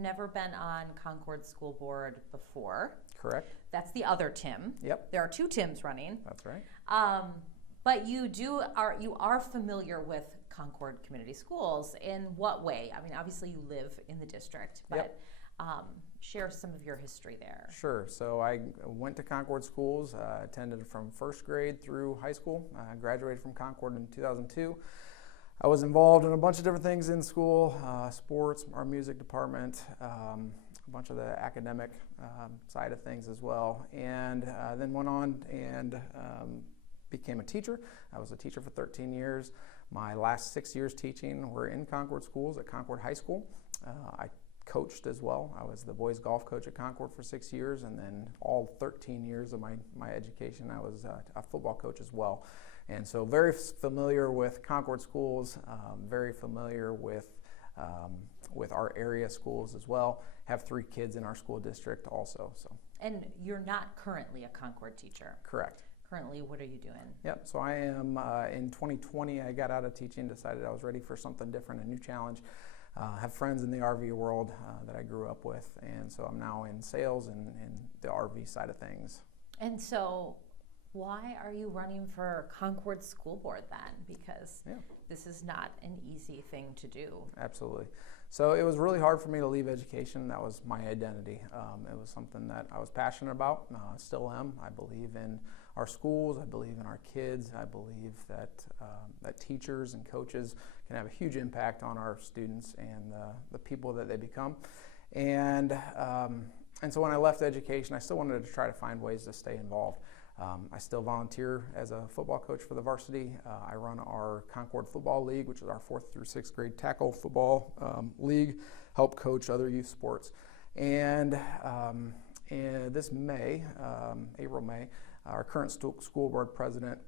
never been on Concord School Board before. Correct. That's the other Tim. Yep. There are two Tims running. That's right. But you are familiar with Concord Community Schools. In what way? I mean, obviously you live in the district, but Yep. Share some of your history there. Sure. So I went to Concord schools, attended from first grade through high school. I graduated from Concord in 2002. I was involved in a bunch of different things in school, sports, our music department, a bunch of the academic side of things as well, and then went on and became a teacher. I was a teacher for 13 years. My last 6 years teaching were in Concord schools at Concord High School. I coached as well. I was the boys golf coach at Concord for 6 years, and then all 13 years of my education, I was a football coach as well. And so very familiar with Concord schools, very familiar with our area schools as well. Have 3 kids in our school district also. So. And you're not currently a Concord teacher. Correct. Currently, what are you doing? Yep, so I am, in 2020, I got out of teaching, decided I was ready for something different, a new challenge. Have friends in the RV world that I grew up with, and so I'm now in sales and the RV side of things. And so why are you running for Concord School Board then? Because this is not an easy thing to do. Absolutely. So it was really hard for me to leave education. That was my identity. It was something that I was passionate about, still am. I believe in our schools, I believe in our kids, I believe that teachers and coaches can have a huge impact on our students and the people that they become. And so when I left education, I still wanted to try to find ways to stay involved. I still volunteer as a football coach for the varsity. I run our Concord Football League, which is our 4th through 6th grade tackle football league, help coach other youth sports. And this May, April, May, our current school board president,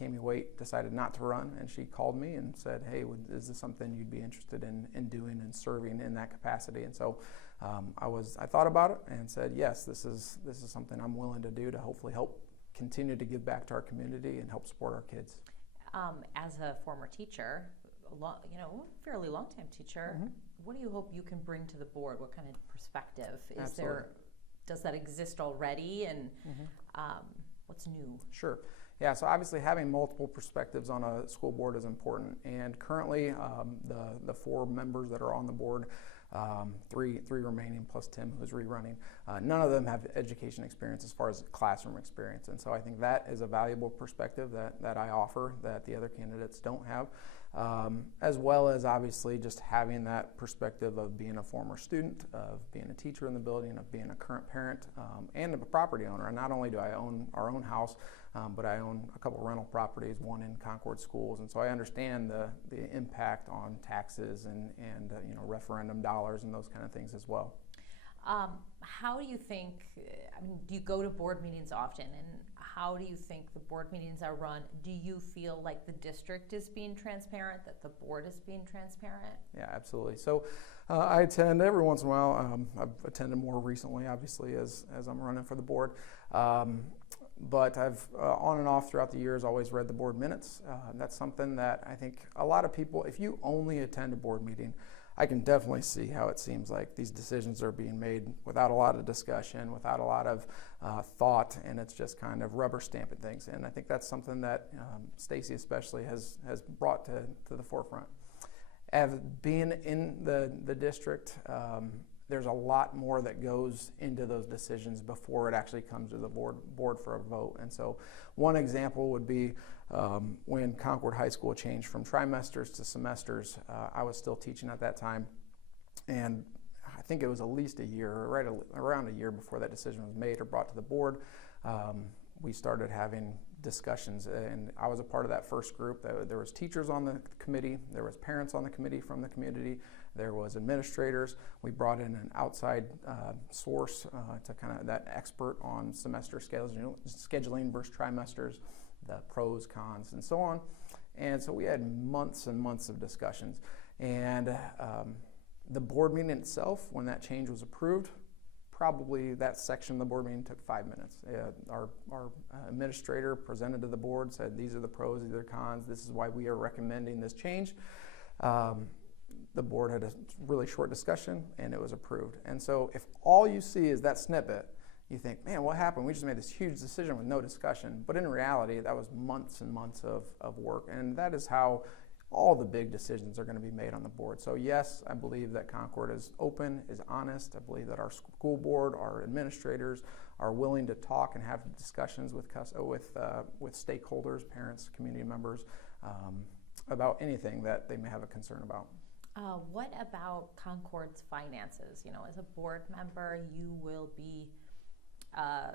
Cami Waite, decided not to run, and she called me and said, hey, is this something you'd be interested in doing and serving in that capacity? And so I thought about it and said, yes, this is something I'm willing to do to hopefully help continue to give back to our community and help support our kids. As a former teacher, fairly long-time teacher, what do you hope you can bring to the board? What kind of perspective is there? Does that exist already? And what's new? Sure. Yeah, so obviously having multiple perspectives on a school board is important. And currently the 4 members that are on the board, three remaining plus Tim, who's rerunning, none of them have education experience as far as classroom experience. And so I think that is a valuable perspective that I offer that the other candidates don't have, as well as obviously just having that perspective of being a former student, of being a teacher in the building, of being a current parent, and a property owner. And not only do I own our own house, but I own a couple rental properties, one in Concord schools, and so I understand the impact on taxes and referendum dollars and those kind of things as well. How do you think, do you go to board meetings often, and how do you think the board meetings are run? Do you feel like the district is being transparent, that the board is being transparent? Yeah, absolutely. So I attend every once in a while. I've attended more recently, obviously, as I'm running for the board. But I've, on and off throughout the years, always read the board minutes. That's something that I think a lot of people, if you only attend a board meeting, I can definitely see how it seems like these decisions are being made without a lot of discussion, without a lot of thought, and it's just kind of rubber stamping things. And I think that's something that Stacy especially has brought to the forefront. Being in the district, there's a lot more that goes into those decisions before it actually comes to the board for a vote. And so one example would be when Concord High School changed from trimesters to semesters. I was still teaching at that time, and I think it was at least a year, right around a year before that decision was made or brought to the board. We started having discussions, and I was a part of that first group. There was teachers on the committee, there was parents on the committee from the community, there was administrators. We brought in an outside source to kind of that expert on semester scheduling versus trimesters, the pros, cons, and so on. And so we had months and months of discussions. And the board meeting itself, when that change was approved, probably that section of the board meeting took 5 minutes. Our administrator presented to the board, said these are the pros, these are the cons, this is why we are recommending this change. the board had a really short discussion and it was approved. And so if all you see is that snippet, you think, man, what happened? We just made this huge decision with no discussion. But in reality, that was months and months of work. And that is how all the big decisions are going to be made on the board. So yes, I believe that Concord is open, is honest. I believe that our school board, our administrators are willing to talk and have discussions with stakeholders, parents, community members, about anything that they may have a concern about. What about Concord's finances? You know, as a board member, you will be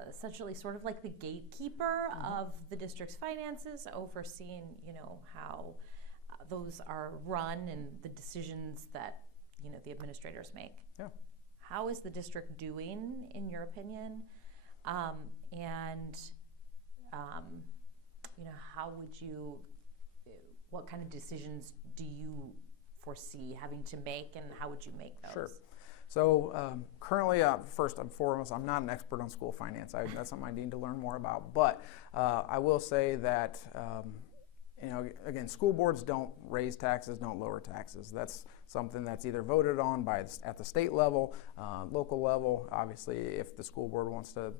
essentially sort of like the gatekeeper of the district's finances, overseeing, you know, how those are run and the decisions that, you know, the administrators make. Yeah. How is the district doing, in your opinion? You know, what kind of decisions do you foresee having to make, and how would you make those? Sure. So currently, first and foremost, I'm not an expert on school finance. That's something I need to learn more about. But I will say that, you know, again, school boards don't raise taxes, don't lower taxes. That's something that's either voted on at the state level, local level. Obviously, if the school board wants to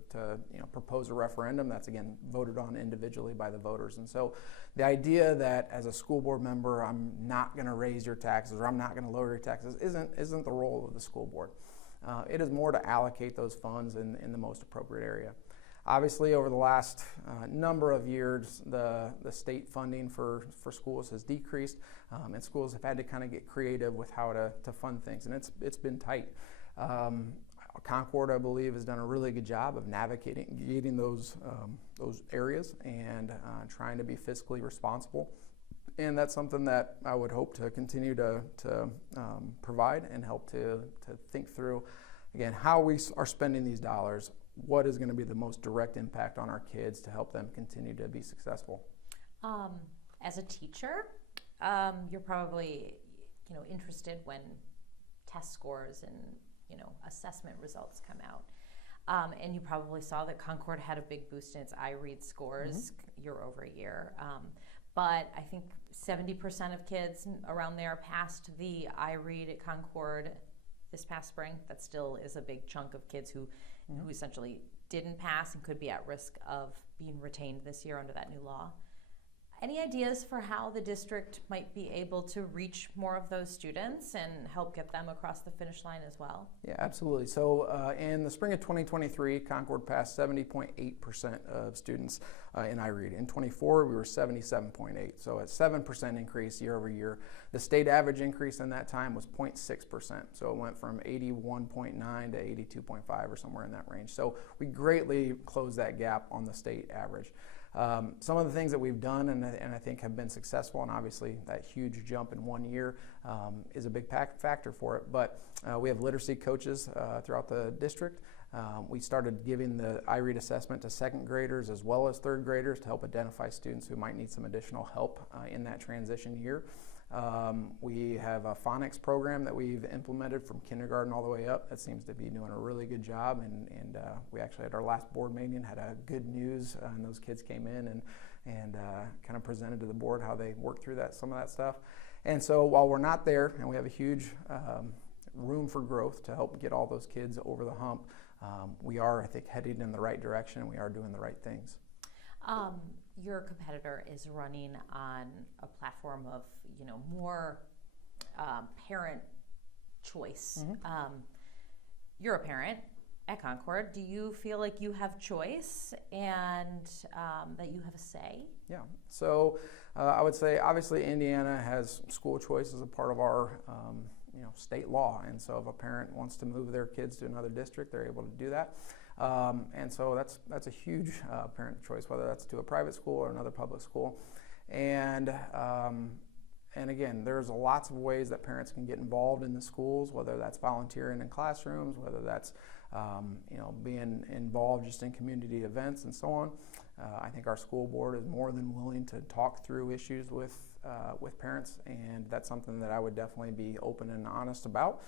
you know, propose a referendum, that's again voted on individually by the voters. And so, the idea that as a school board member, I'm not going to raise your taxes or I'm not going to lower your taxes isn't the role of the school board. It is more to allocate those funds in the most appropriate area. Obviously, over the last number of years, the state funding for schools has decreased, and schools have had to kind of get creative with how to fund things, and it's been tight. Concord, I believe, has done a really good job of navigating those areas and trying to be fiscally responsible. And that's something that I would hope to continue to provide and help to think through, again, how we are spending these dollars. What is going to be the most direct impact on our kids to help them continue to be successful? As a teacher, you're probably, you know, interested when test scores and, you know, assessment results come out. And you probably saw that Concord had a big boost in its iRead scores year over year. But I think 70% of kids around there passed the iRead at Concord this past spring. That still is a big chunk of kids who essentially didn't pass and could be at risk of being retained this year under that new law. Any ideas for how the district might be able to reach more of those students and help get them across the finish line as well? Yeah, absolutely. So in the spring of 2023, Concord passed 70.8% of students in iRead. In 24, we were 77.8%, so a 7% increase year over year. The state average increase in that time was 0.6%, so it went from 81.9 to 82.5 or somewhere in that range. So we greatly closed that gap on the state average. Some of the things that we've done and I think have been successful, and obviously that huge jump in 1 year is a big factor for it, but we have literacy coaches throughout the district. We started giving the iRead assessment to second graders as well as third graders to help identify students who might need some additional help in that transition year. We have a phonics program that we've implemented from kindergarten all the way up that seems to be doing a really good job, and we actually at our last board meeting had a good news, and those kids came in and kind of presented to the board how they worked through some of that stuff. And so while we're not there, and we have a huge room for growth to help get all those kids over the hump, we are, I think, heading in the right direction, and we are doing the right things. Your competitor is running on a platform of, you know, more parent choice. You're a parent at Concord. Do you feel like you have choice and that you have a say? Yeah. So I would say, obviously, Indiana has school choice as a part of our state law, and so if a parent wants to move their kids to another district, they're able to do that. And so that's a huge parent choice, whether that's to a private school or another public school. And again, there's lots of ways that parents can get involved in the schools, whether that's volunteering in classrooms, whether that's being involved just in community events and so on. I think our school board is more than willing to talk through issues with parents, and that's something that I would definitely be open and honest about.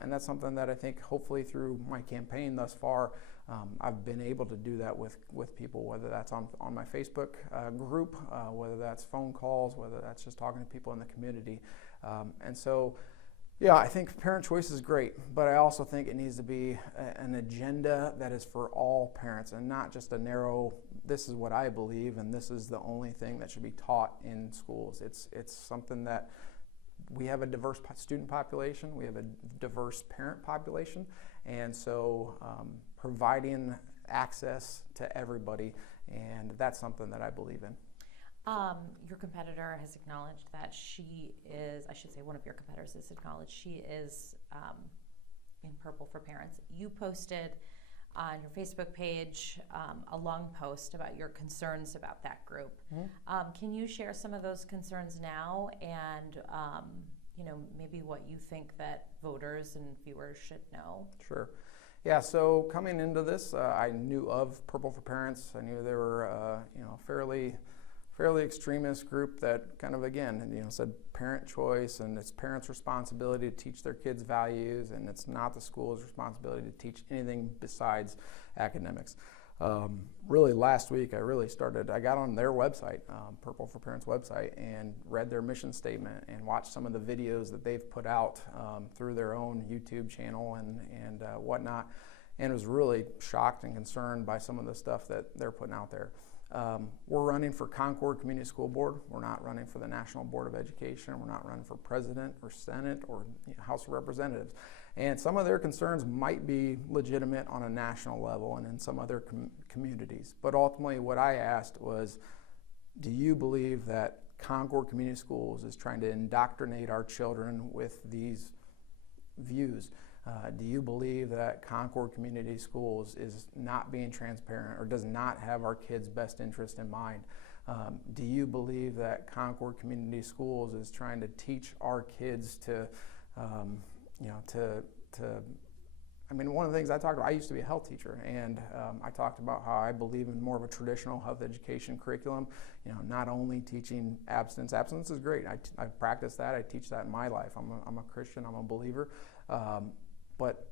And that's something that I think hopefully through my campaign thus far, I've been able to do that with people, whether that's on my Facebook group, whether that's phone calls, whether that's just talking to people in the community. And so Yeah, I think parent choice is great, but I also think it needs to be an agenda that is for all parents and not just a narrow, this is what I believe and this is the only thing that should be taught in schools. It's something that we have a diverse student population, we have a diverse parent population, and so providing access to everybody, and that's something that I believe in. Your competitor has acknowledged that she is, I should say one of your competitors has acknowledged she is in Purple for Parents. You posted on your Facebook page a long post about your concerns about that group. Mm-hmm. Can you share some of those concerns now and maybe what you think that voters and viewers should know? Sure. Yeah, so coming into this, I knew of Purple for Parents. I knew they were fairly extremist group that kind of, again, said parent choice and it's parents' responsibility to teach their kids values, and it's not the school's responsibility to teach anything besides academics. Really last week I got on their website, Purple for Parents website, and read their mission statement and watched some of the videos that they've put out through their own YouTube channel and whatnot, and was really shocked and concerned by some of the stuff that they're putting out there. We're running for Concord Community School Board. We're not running for the National Board of Education. We're not running for President or Senate or House of Representatives. And some of their concerns might be legitimate on a national level and in some other communities. But ultimately what I asked was, do you believe that Concord Community Schools is trying to indoctrinate our children with these views? Do you believe that Concord Community Schools is not being transparent or does not have our kids' best interest in mind? Do you believe that Concord Community Schools is trying to teach our kids one of the things I talked about, I used to be a health teacher, and I talked about how I believe in more of a traditional health education curriculum, not only teaching abstinence. Abstinence is great. I practice that. I teach that in my life. I'm a Christian. I'm a believer. But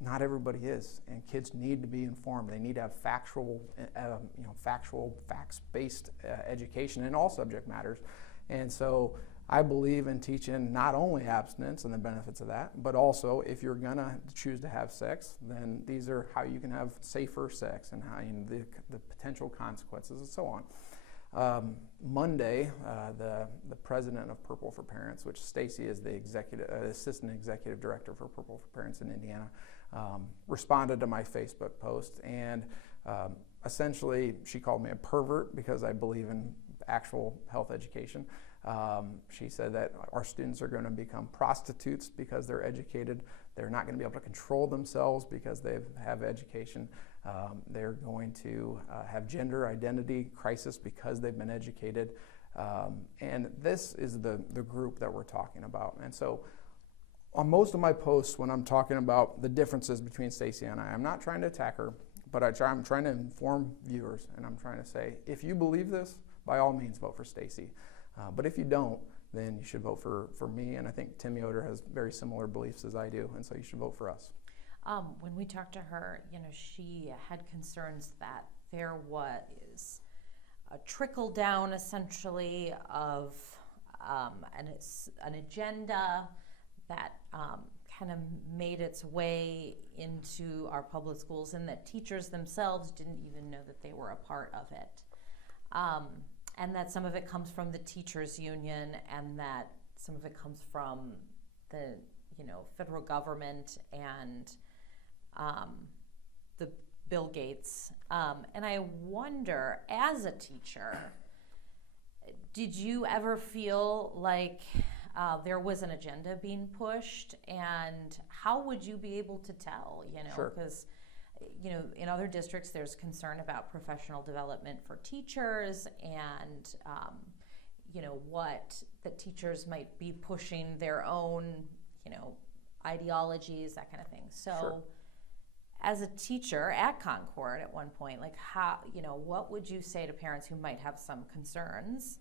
not everybody is, and kids need to be informed. They need to have facts-based education in all subject matters. And so I believe in teaching not only abstinence and the benefits of that, but also if you're going to choose to have sex, then these are how you can have safer sex and how the potential consequences and so on. Monday, the president of Purple for Parents, which Stacy is the assistant executive director for Purple for Parents in Indiana, responded to my Facebook post, and essentially she called me a pervert because I believe in actual health education. She said that our students are going to become prostitutes because they're educated. They're not going to be able to control themselves because they have education. They're going to have gender identity crisis because they've been educated. And this is the group that we're talking about. And so on most of my posts, when I'm talking about the differences between Stacy and I'm not trying to attack her, but I'm trying to inform viewers, and I'm trying to say, if you believe this, by all means vote for Stacy. But if you don't, then you should vote for me. And I think Tim Yoder has very similar beliefs as I do, and so you should vote for us. When we talked to her, she had concerns that there was a trickle down, essentially, of an agenda that kind of made its way into our public schools, and that teachers themselves didn't even know that they were a part of it. And that some of it comes from the teachers union, and that some of it comes from the federal government and the Bill Gates. And I wonder, as a teacher, did you ever feel like there was an agenda being pushed, and how would you be able to tell? Sure. Because in other districts, there's concern about professional development for teachers, and what the teachers might be pushing their own, ideologies, that kind of thing. So, Sure. As a teacher at Concord at one point, how, what would you say to parents who might have some concerns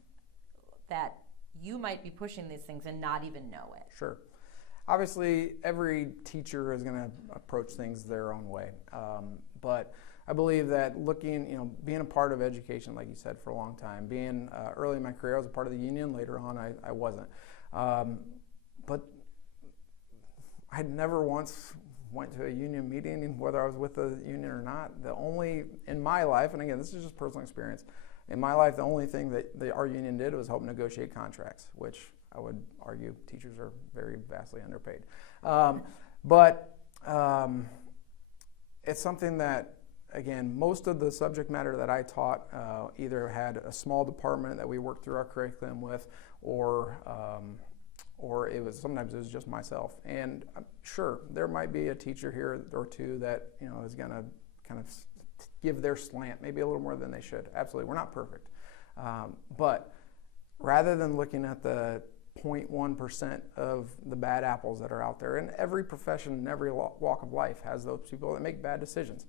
that you might be pushing these things and not even know it? Sure. Obviously, every teacher is going to approach things their own way. But I believe that being a part of education, like you said, for a long time, being early in my career, I was a part of the union. Later on, I wasn't. But I never once went to a union meeting, whether I was with the union or not. In my life, and again, this is just personal experience, in my life, the only thing that our union did was help negotiate contracts, which I would argue teachers are very vastly underpaid. But it's something that, again, most of the subject matter that I taught either had a small department that we worked through our curriculum with, or sometimes it was just myself. And sure, there might be a teacher here or two that is going to kind of give their slant maybe a little more than they should. Absolutely, we're not perfect. But rather than looking at the 0.1% of the bad apples that are out there, and every profession and every walk of life has those people that make bad decisions.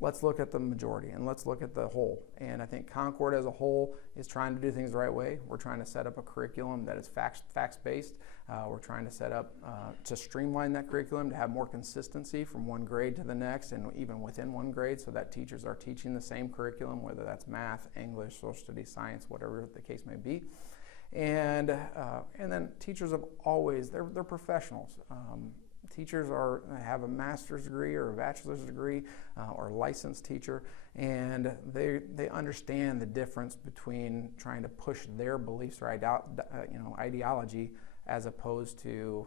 Let's look at the majority and let's look at the whole. And I think Concord as a whole is trying to do things the right way. We're trying to set up a curriculum that is facts-based. We're trying to set up to streamline that curriculum to have more consistency from one grade to the next, and even within one grade, so that teachers are teaching the same curriculum, whether that's math, English, social studies, science, whatever the case may be. And then teachers have always, they're professionals. Teachers have a master's degree or a bachelor's degree or a licensed teacher, and they understand the difference between trying to push their beliefs or ideology as opposed to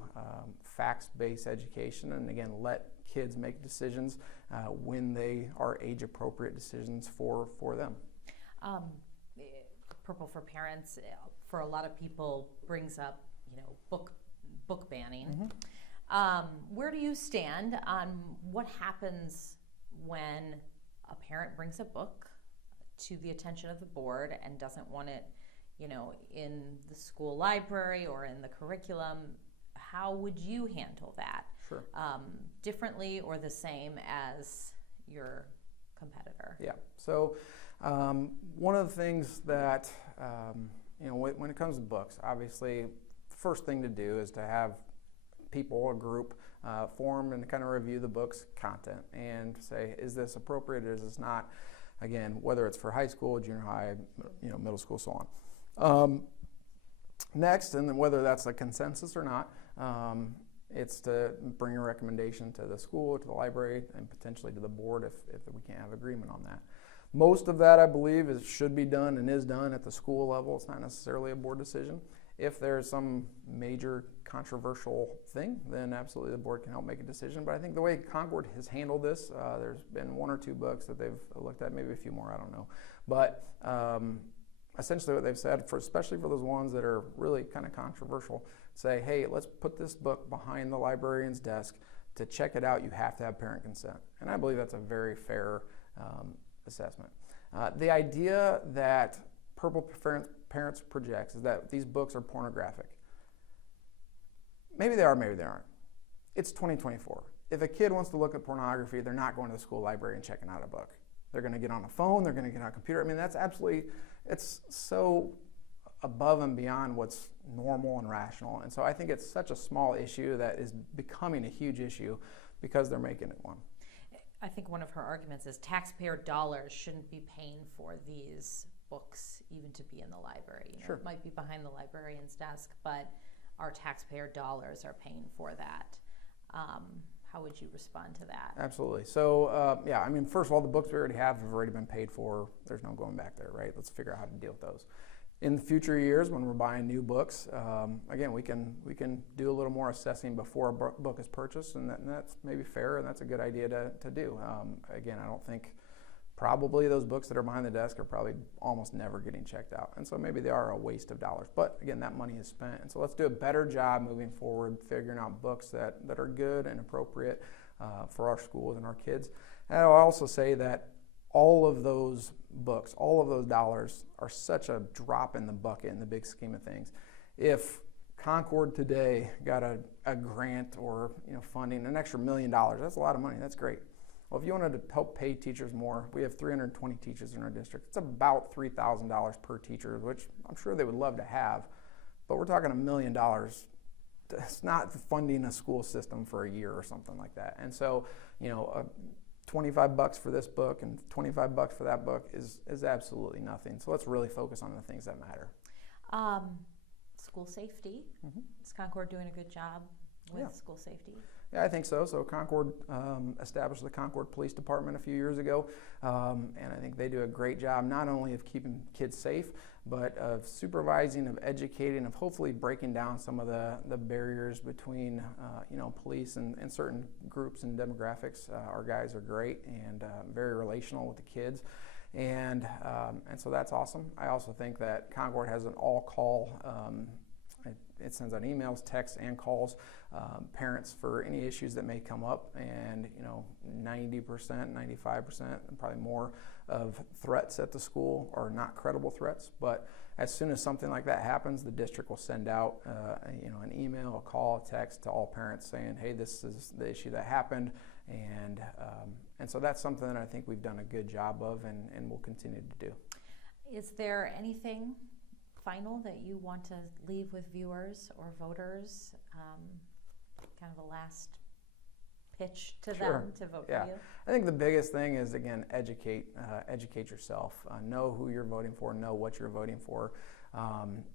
facts-based education. And again, let kids make decisions when they are age-appropriate decisions for them. Purple for Parents, for a lot of people, brings up book banning. Mm-hmm. Where do you stand on what happens when a parent brings a book to the attention of the board and doesn't want it, in the school library or in the curriculum? How would you handle that? Sure. Differently or the same as your competitor? Yeah. So one of the things that, when it comes to books, obviously, the first thing to do is to have people, a group, form and kind of review the book's content and say, is this appropriate or is this not? Again, whether it's for high school, junior high, middle school, so on. Next, and then whether that's a consensus or not, it's to bring a recommendation to the school, to the library, and potentially to the board if we can't have agreement on that. Most of that, I believe, should be done and is done at the school level. It's not necessarily a board decision. If there's some major controversial thing, then absolutely the board can help make a decision. But I think the way Concord has handled this, there's been one or two books that they've looked at, maybe a few more, I don't know. But essentially what they've said, especially for those ones that are really kind of controversial, say, hey, let's put this book behind the librarian's desk. To check it out, you have to have parent consent. And I believe that's a very fair assessment. The idea that Purple Parents projects is that these books are pornographic. Maybe they are, maybe they aren't. It's 2024. If a kid wants to look at pornography, they're not going to the school library and checking out a book. They're going to get on a phone, they're going to get on a computer. I mean, it's so above and beyond what's normal and rational. And so I think it's such a small issue that is becoming a huge issue because they're making it one. I think one of her arguments is taxpayer dollars shouldn't be paying for these books even to be in the library. Sure. It might be behind the librarian's desk, but our taxpayer dollars are paying for that. How would you respond to that? Absolutely. So, first of all, the books we already have already been paid for. There's no going back there, right? Let's figure out how to deal with those. In the future years, when we're buying new books, again, we can do a little more assessing before a book is purchased, and that's maybe fair, and that's a good idea to do. Again, I don't think probably those books that are behind the desk are probably almost never getting checked out, and so maybe they are a waste of dollars. But again, that money is spent, and so let's do a better job moving forward, figuring out books that are good and appropriate for our schools and our kids. And I'll also say that all of those books, all of those dollars are such a drop in the bucket in the big scheme of things. If Concord today got a grant or funding, an extra $1 million, that's a lot of money, that's great. Well, if you wanted to help pay teachers more, we have 320 teachers in our district. It's about $3,000 per teacher, which I'm sure they would love to have, but we're talking $1 million. It's not funding a school system for a year or something like that. And so, $25 for this book and $25 for that book is absolutely nothing. So let's really focus on the things that matter. School safety. Mm-hmm. Is Concord doing a good job with school safety? Yeah, I think so. So Concord established the Concord Police Department a few years ago, and I think they do a great job not only of keeping kids safe, but of supervising, of educating, of hopefully breaking down some of the barriers between police and certain groups and demographics. Our guys are great and very relational with the kids. And so that's awesome. I also think that Concord has an all-call, it sends out emails, texts, and calls parents for any issues that may come up. And 90%, 95%, and probably more of threats at the school are not credible threats. But as soon as something like that happens, the district will send out an email, a call, a text to all parents saying, hey, this is the issue that happened. And so that's something that I think we've done a good job of and will continue to do. Is there anything final that you want to leave with viewers or voters? Kind of a last pitch to them to vote for you? I think the biggest thing is, again, educate yourself. Know who you're voting for, know what you're voting for.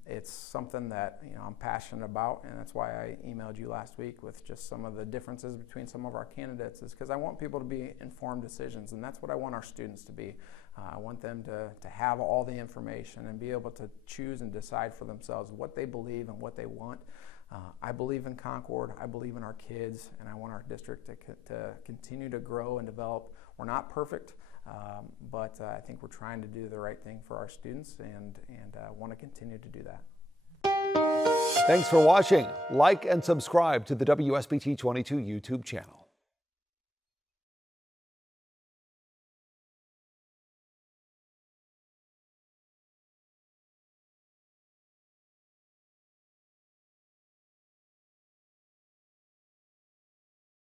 It's something that I'm passionate about, and that's why I emailed you last week with just some of the differences between some of our candidates, is because I want people to be informed decisions, and that's what I want our students to be. I want them to have all the information and be able to choose and decide for themselves what they believe and what they want. I believe in Concord, I believe in our kids, and I want our district to continue to grow and develop. We're not perfect, but I think we're trying to do the right thing for our students and want to continue to do that. Thanks for watching. Like and subscribe to the WSBT 22 YouTube channel.